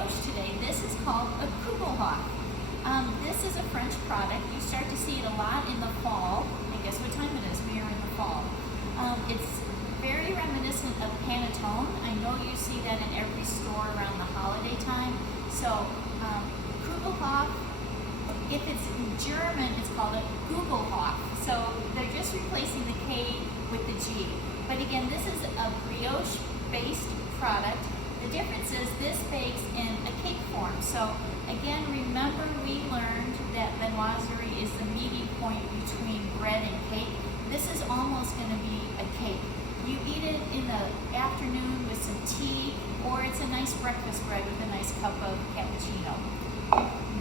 brioche today. This is called a Kugelhopf. This is a French product. You start to see it a lot in the fall. And guess what time it is? We are in the fall. It's very reminiscent of panettone. I know you see that in every store around the holiday time. So Kugelhopf, if it's in German, it's called a Kugelhopf. So they're just replacing the K with the G. But again, this is a brioche-based product. The difference is this bakes in a cake form. So again, remember we learned that viennoiserie is the meeting point between bread and cake. This is almost going to be a cake. You eat it in the afternoon with some tea, or it's a nice breakfast bread with a nice cup of cappuccino.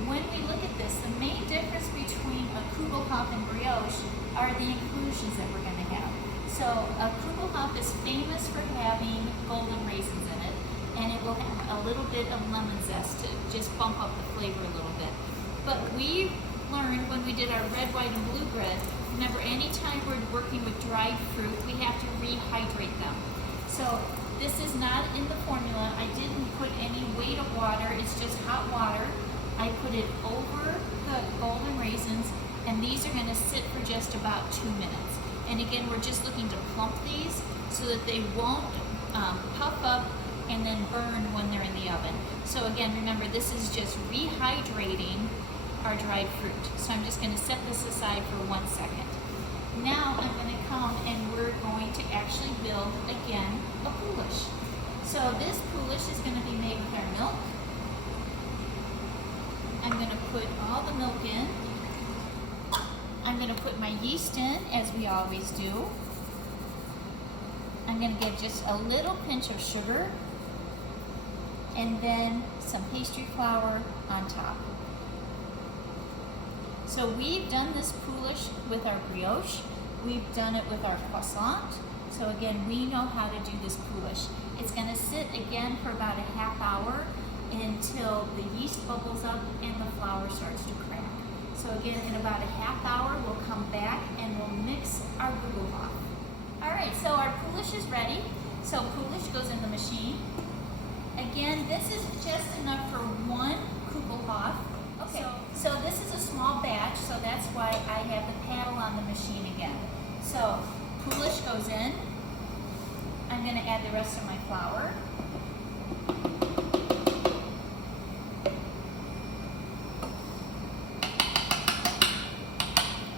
When we look at this, the main difference between a Kugelhopf and brioche are the inclusions that we're going to have. So a Kugelhopf is famous for having golden raisins in it, and it will have a little bit of lemon zest to just bump up the flavor a little bit. But we learned when we did our red, white, and blue bread, remember anytime we're working with dried fruit, we have to rehydrate them. So this is not in the formula. I didn't put any weight of water, it's just hot water. I put it over the golden raisins, and these are gonna sit for just about 2 minutes. And again, we're just looking to plump these so that they won't puff up and then burn when they're in the oven. So again, remember, this is just rehydrating our dried fruit. So I'm just gonna set this aside for 1 second. Now I'm gonna come and we're going to actually build, again, a pouliche. So this pouliche is gonna be made with our milk. I'm gonna put all the milk in. I'm gonna put my yeast in, as we always do. I'm gonna give just a little pinch of sugar, and then some pastry flour on top. So we've done this pouliche with our brioche. We've done it with our croissant. So again, we know how to do this pouliche. It's gonna sit again for about a half hour until the yeast bubbles up and the flour starts to crack. So again, in about a half hour, we'll come back and we'll mix our Kugelhopf. All right, so our pouliche is ready. So pouliche goes in the machine. Again, this is just enough for 1 Kugelhopf. Okay, so this is a small batch, so that's why I have the paddle on the machine again. So pouliche goes in. I'm gonna add the rest of my flour.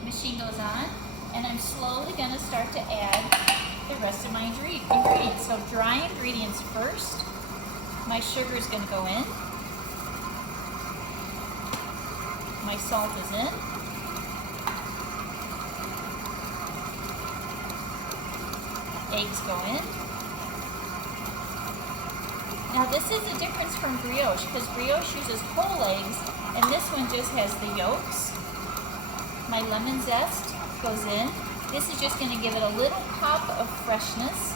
Machine goes on, and I'm slowly gonna start to add the rest of my ingredients. So dry ingredients first. My sugar is going to go in. My salt is in. Eggs go in. Now this is the difference from brioche, because brioche uses whole eggs, and this one just has the yolks. My lemon zest goes in. This is just going to give it a little pop of freshness.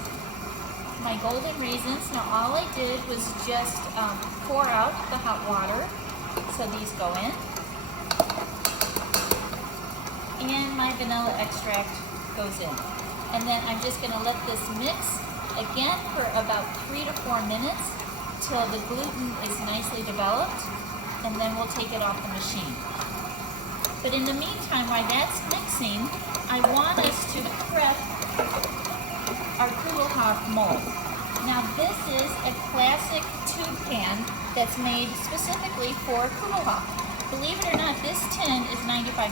My golden raisins, now all I did was just pour out the hot water, so these go in. And my vanilla extract goes in. And then I'm just gonna let this mix again for about 3 to 4 minutes till the gluten is nicely developed, and then we'll take it off the machine. But in the meantime, while that's mixing, I want us to prep our Kugelhopf mold. Now this is a classic tube pan that's made specifically for Kugelhopf. Believe it or not, this tin is $95.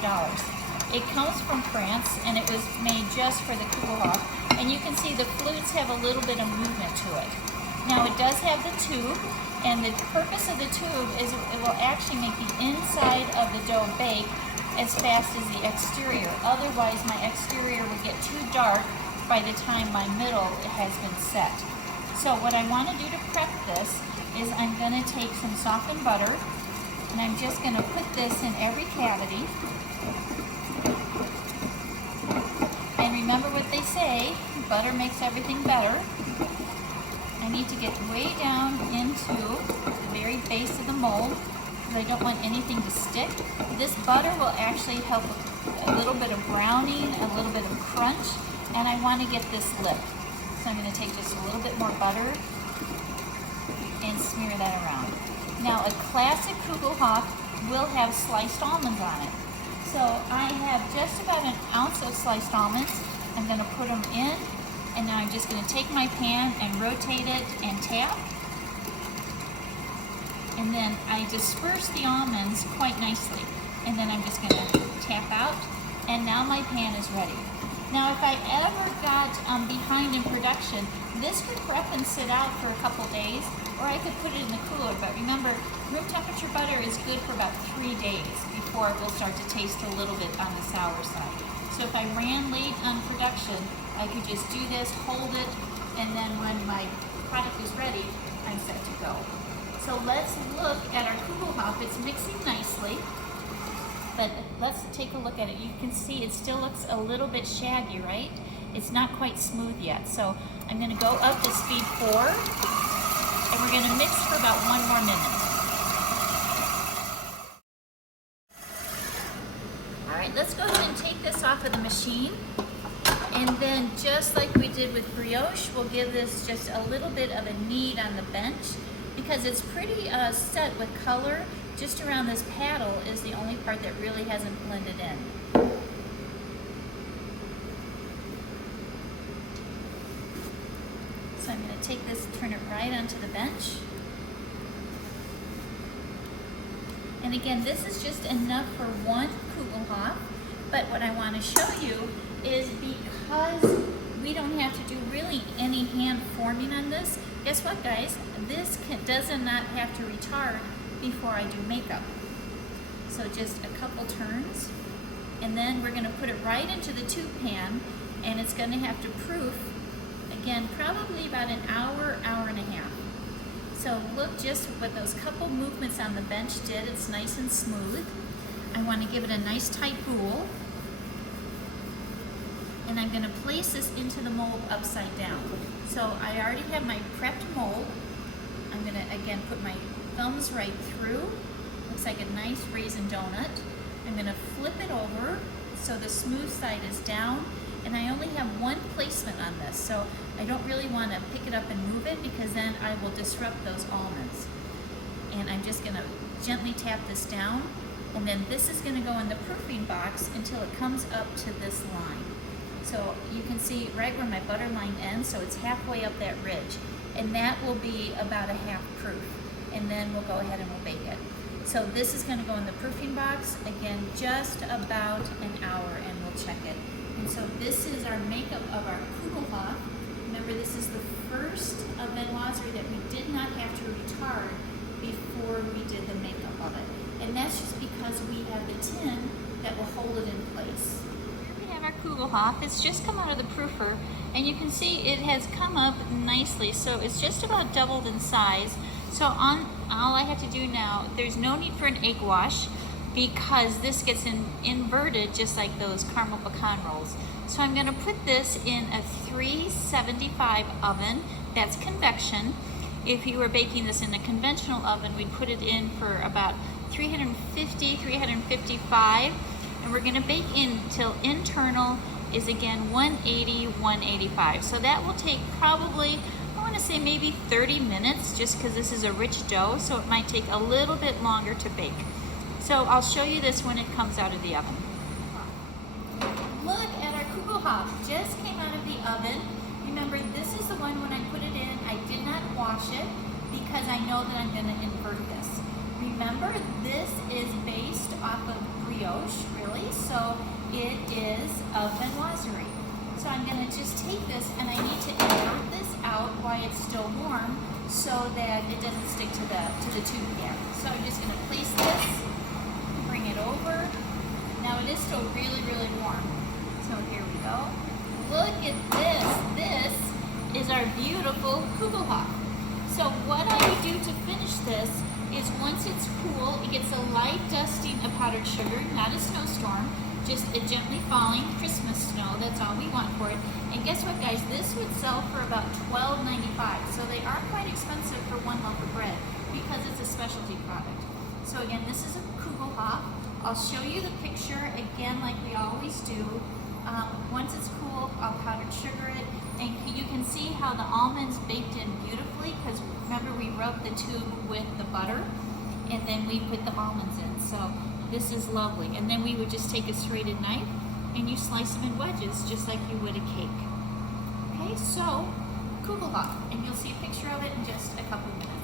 It comes from France, and it was made just for the Kugelhopf. And you can see the flutes have a little bit of movement to it. Now it does have the tube, and the purpose of the tube is it will actually make the inside of the dough bake as fast as the exterior. Otherwise, my exterior would get too dark by the time my middle has been set. So what I want to do to prep this is I'm going to take some softened butter, and I'm just going to put this in every cavity. And remember what they say, butter makes everything better. I need to get way down into the very base of the mold, because I don't want anything to stick. This butter will actually help with a little bit of browning, a little bit of crunch, and I want to get this lip. So I'm going to take just a little bit more butter and smear that around. Now a classic Kugelhopf will have sliced almonds on it. So I have just about an ounce of sliced almonds. I'm going to put them in, and now I'm just going to take my pan and rotate it and tap. And then I disperse the almonds quite nicely. And then I'm just going to tap out, and now my pan is ready. Now if I ever got behind in production, this could prep and sit out for a couple days, or I could put it in the cooler. But remember, room temperature butter is good for about 3 days before it will start to taste a little bit on the sour side. So if I ran late on production, I could just do this, hold it, and then when my product is ready, I'm set to go. So let's look at our Kugelhopf. It's mixing nicely, but let's take a look at it. You can see it still looks a little bit shaggy, right? It's not quite smooth yet. So I'm gonna go up to speed 4, and we're gonna mix for about 1 more minute. All right, let's go ahead and take this off of the machine. And then just like we did with brioche, we'll give this just a little bit of a knead on the bench because it's pretty set with color. Just around this paddle is the only part that really hasn't blended in. So I'm going to take this, turn it right onto the bench. And again, this is just enough for 1 Kugelhopf, but what I want to show you is because we don't have to do really any hand forming on this, guess what guys, this does not have to retard before I do makeup. So just a couple turns, and then we're going to put it right into the tube pan, and it's going to have to proof, again, probably about an hour, hour and a half. So look just what those couple movements on the bench did. It's nice and smooth. I want to give it a nice tight bowl. And I'm going to place this into the mold upside down. So I already have my prepped mold. I'm going to, again, put my thumbs right through. Looks like a nice raisin donut. I'm going to flip it over so the smooth side is down. And I only have 1 placement on this, so I don't really want to pick it up and move it because then I will disrupt those almonds. And I'm just going to gently tap this down, and then this is going to go in the proofing box until it comes up to this line. So you can see right where my butter line ends, so it's halfway up that ridge. And that will be about a half proof. And then we'll go ahead and we'll bake it. So this is going to go in the proofing box, again, just about an hour, and we'll check it. And so this is our makeup of our Kugelhopf. Remember, this is the first viennoiserie that we did not have to retard before we did the makeup of it. And that's just because we have the tin that will hold it in place. Here we have our Kugelhopf. It's just come out of the proofer, and you can see it has come up nicely. So it's just about doubled in size. So all I have to do now, there's no need for an egg wash, because this gets inverted just like those caramel pecan rolls. So I'm going to put this in a 375 oven. That's convection. If you were baking this in a conventional oven, we'd put it in for about 350, 355. And we're going to bake until internal is again 180, 185. So that will take probably, I want to say maybe 30 minutes, just because this is a rich dough, so it might take a little bit longer to bake. So I'll show you this when it comes out of the oven. Look at our Kugelhopf, just came out of the oven. Remember, this is the one when I put it in, I did not wash it because I know that I'm going to invert this. Remember, this is based off of brioche, really, so it is a viennoiserie. So I'm going to just take this and I need to invert this out while it's still warm so that it doesn't stick to the tube pan. So I'm just going to place this, bring it over. Now it is still really, really warm. So here we go. Look at this. This is our beautiful Kugelhopf. So what I do to finish this is once it's cool, it gets a light dusting of powdered sugar, not a snowstorm, just a gently falling Christmas snow. That's all we want for it. And guess what, guys? This would sell for about $12.95. So they are quite expensive for 1 loaf of bread because it's a specialty product. So again, this is a Kugelhopf. I'll show you the picture again like we always do. Once it's cool, I'll powdered sugar it. And you can see how the almonds baked in beautifully, because remember we rubbed the tube with the butter and then we put the almonds in. So this is lovely. And then we would just take a serrated knife and you slice them in wedges just like you would a cake. Okay, so Kugelhopf, and you'll see a picture of it in just a couple of minutes.